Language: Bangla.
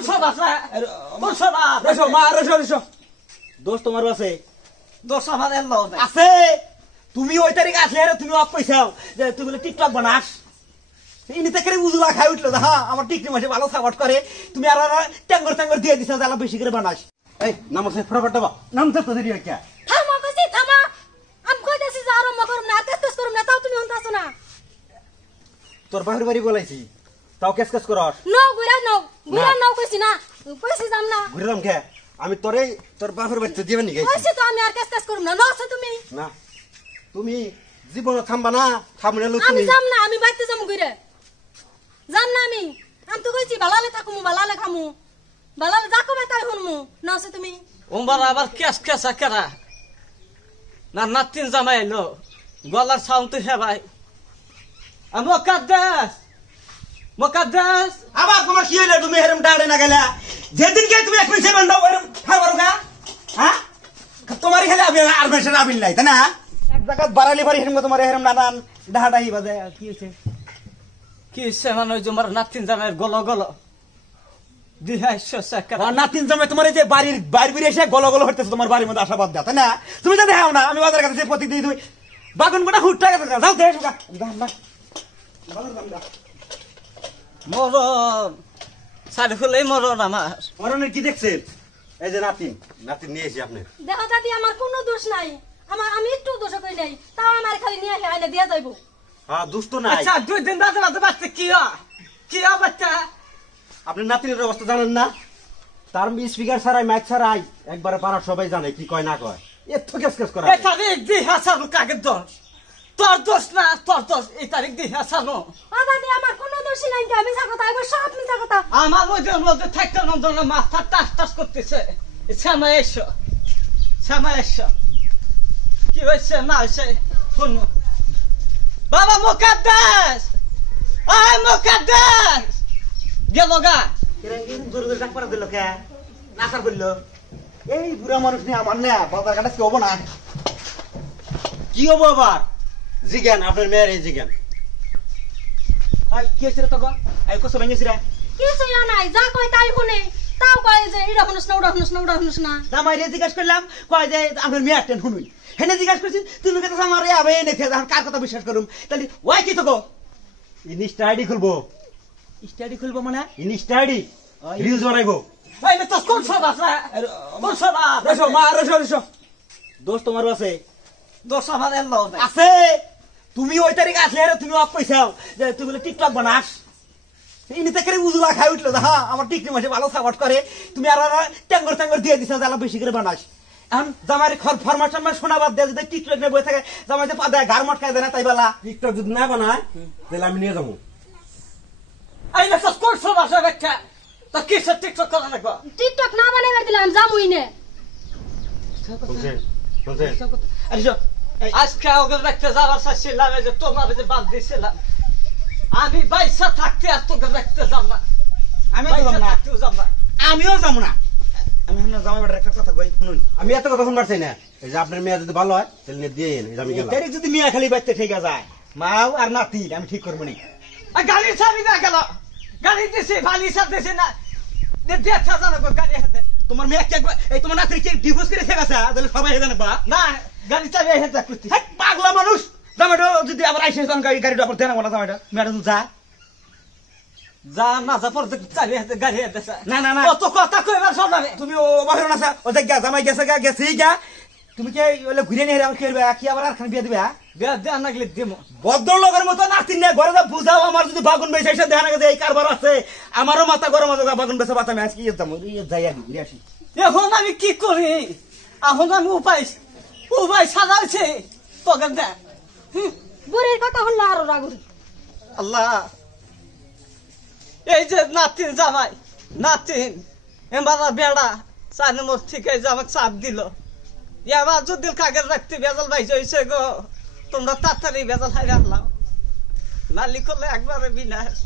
কোন সভা কোন সভা রসো মা রসো রসো দোষ তোমার আছে দোষ আমার এলো আছে তুমি ওই তারিখ আসলে তুমি অফ কইছাও যে তুই বলে টিকটক বানাস ইনি থেকে উজুলা খাই উঠলো হ্যাঁ আমার টিকটি মাসে ভালো সাপোর্ট করে তুমি আর ট্যাঙ্গর ট্যাঙ্গর দিয়ে দিছ জ্বালা বেশি করে বানাস এই নাম আছে ফটাফট দাও নাম তো তোদের কি থামা কইছি থামা আমি কইতাছি যে আরম্ভ করুম না তেজ করুম না তাও তুমি হন্তাছো না তোর বাহির বাড়ি বলাইছি তাও কেস কেস করস নও গুড়া নও কইছি না কইছি যাম না ঘুরলাম কে আমি তোরে তোর বাহির বাড়িতে দিবেন নি গাইছি কইছি তো আমি আর কেস করুম না নও তুমি না তুমি জীবন থামবা না থামলে লোক আমি তুমি যাম না আমি বাইতে যাম গুড়ে যাম না আমি তো কইছি বালালে থাকুমু বালালে খামু বালালে যাকো তাই শুনমু নও তুমি ওমবার আবার কেস কেসা কেরা না নাতিন জামাই এলো গলার সাউন্ড হে ভাই মোকাদ্দাস আবার তোমার কি হইলো তুমি এরম ডাড়ে না গেলা যেদিন কে তুমি 1 সেকেন্ড দাও এরম খাবার গা হ্যাঁ তোমারই খেলে আমি আর বেশি আবিল নাই তাই না এক জায়গা বাড়ালি বাড়ি এরম তোমার এরম নানান ডাহাডাহি বাজে কি হইছে কি সে মানে তোমার নাতিন জামাইয়ের গলো গলো দিহাইছো সাকার আর নাতিন জমে তোমার এই যে বাড়ির বাইরে বেরিয়ে এসে গলো গলো হইতেছে তোমার বাড়ির মধ্যে আশাবাদ দাও তাই না তুমি যদি হাও না আমি বাজার কাছে প্রতিদিন তুমি বাগুন গোটা হুটটা গেছে যাও দেখ গা দাম না বাজার দাম দাও মরণ সারি হলেই মরণ আমার মরণের কি দেখছেন এই যে নাতিন নাতিন নিয়ে এসে আপনি দেখো দাদি আমার কোনো দোষ নাই আমি একটু দোষ কই নাই তাও আমার খালি নিয়ে আইনা দিয়া যাইবো হ্যাঁ দুষ্ট নাই আচ্ছা 2 দিন বাদে বাদে বাচ্চা কি বাচ্চা আপনি নাতিনের অবস্থা জানেন না তার স্পিকার ছাড়াই মাইক ছাড়াই একবারে পাড়ার সবাই জানে কি কয় না কয় এর তো কেস কেস করা এই তারিখ দিয়ে হাসানো কাকের দোষ তোর দোষ না তোর দোষ এই তারিখ দিয়ে হাসানো দাদি আমার কোনো দোষ নাই আমি মিছা কথা এবার সব মিছা কথা আমার মধ্যে থাকতে নন্দনের মাথা টাস টাস করতেছে শ্যামা এসো কি হয়েছে না হয়েছে শুন বাবা মুকাদ্দাস আয় মুকাদ্দাস গেল গা জোরে জোরে ডাক পাড়া দিল কে নাচার করলো এই বুড়া মানুষ নিয়ে আমার না বাজার ঘাটে কি হবো না কি হবো আবার জিজ্ঞান আপনার মেয়ের এই জিজ্ঞান আর কি হয়েছে রে তবা এই কষ্ট ভেঙেছি রে কিছু নাই যা কই তাই শুনে তাও কয় যে ইড়া শুনস না উড়া শুনস না উড়া শুনস না জামাই রে জিজ্ঞাসা করলাম কয় যে আপনার মেয়ে টেন শুনুই হেনে জিজ্ঞাসা করছি তুমি কথা আমার আবে এনে খেয়ে কার কথা বিশ্বাস করুম তাহলে ওই কি তো গো ইনস্টা আইডি খুলবো স্টাডি খুলবো মানে ইনস্টা আইডি রিলস বানাইবো এই তো কোন সভা কোন সভা রসো মা রসো রসো দোষ তোমার আছে দোষ আমার এলো আছে তুমি ওই তারিখ আসলে তুমি অফ কইছাও যে তুই বলে টিকটক বানাস ইনি থেকে উজুলা খাই উঠলো হ্যাঁ আমার টিকটি মাসে ভালো সাপোর্ট করে তুমি আর ট্যাঙ্গর ট্যাঙ্গর দিয়ে দিছ জ্বালা বেশি করে বানাস এখন জামাই ফরমাশন শোনা বাদ দিয়ে যদি টিকটক নিয়ে বই থাকে জামাই যে পাদায় ঘাড় মটকায় দেয় না তাই বেলা টিকটক যদি না বানায় তাহলে আমি নিয়ে যাবো এই না কোন সভা একটা তো কিসের টিকটক করা লাগবে টিকটক না বানাইবার দিলাম জামুই নে আজকে ওদের একটা যাওয়ার চাচ্ছিলাম যে তোমার যে বাদ দিয়েছিলাম আমি বাইসা থাকতে আর তোকে দেখতে যাব না আমিও যাবো না আমি জামাই বাড়ির একটা কথা কই শুনুন আমি এত কথা শুনবার চাই না এই যে আপনার মেয়ে যদি ভালো হয় তাহলে দিয়ে আমি গেলাম যদি মেয়ে খালি বাচ্চা ঠিক যায় মাও আর নাতি আমি ঠিক করবো নি গাড়ি চাবি না গেল গাড়ি দিছি ভালি দিছি না দেখা জানো গাড়ি হাতে তোমার মেয়ে এই তোমার নাতি কি ডিভোর্স করে থেকে আছে তাহলে সবাই জানে বা না গাড়ি চাবি হেঁটে করতে পাগলা মানুষ জামাইটা যদি আবার আইসে গাড়িটা আবার দেনা বলা জামাইটা মেয়েটা যা যা না যা পর চাবি হাতে গাড়ি হাতে না না না কত কথা কইবার শোনাবে তুমি ও বাহির না ও দেখ জামাই গেছে গেছেই গা তুমি কি ওলে ঘুরে নিয়ে কি করবে কি আবার আর খান বিয়ে দিবে বিয়া দেয়া নাগলে দিমু ভদ্রলোকের মতো নাতি নিয়ে ঘরে যা বুঝাও আমার যদি বাগুন বেসে এসে দেখা গেছে এই কারবার আছে আমারও মাথা গরম আছে বাগুন বেসে বাতা আমি আজকে যাবো যাই আমি ঘুরে আসি এখন আমি কি করি এখন আমি উপায় সাজাইছে তোকে দেখ বুড়ির কথা হল আরো রাগুরি আল্লাহ এই যে নাতিন জামাই নাতিন এবার বেড়া 4 নম্বর থেকে যে আমাকে চাপ দিল এবার যদি কাগজ রাখতে বেজাল ভাই হয়েছে গো তোমরা তাড়াতাড়ি বেজাল হারিয়ে আনলাম মালিক হলে একবারে বিনাশ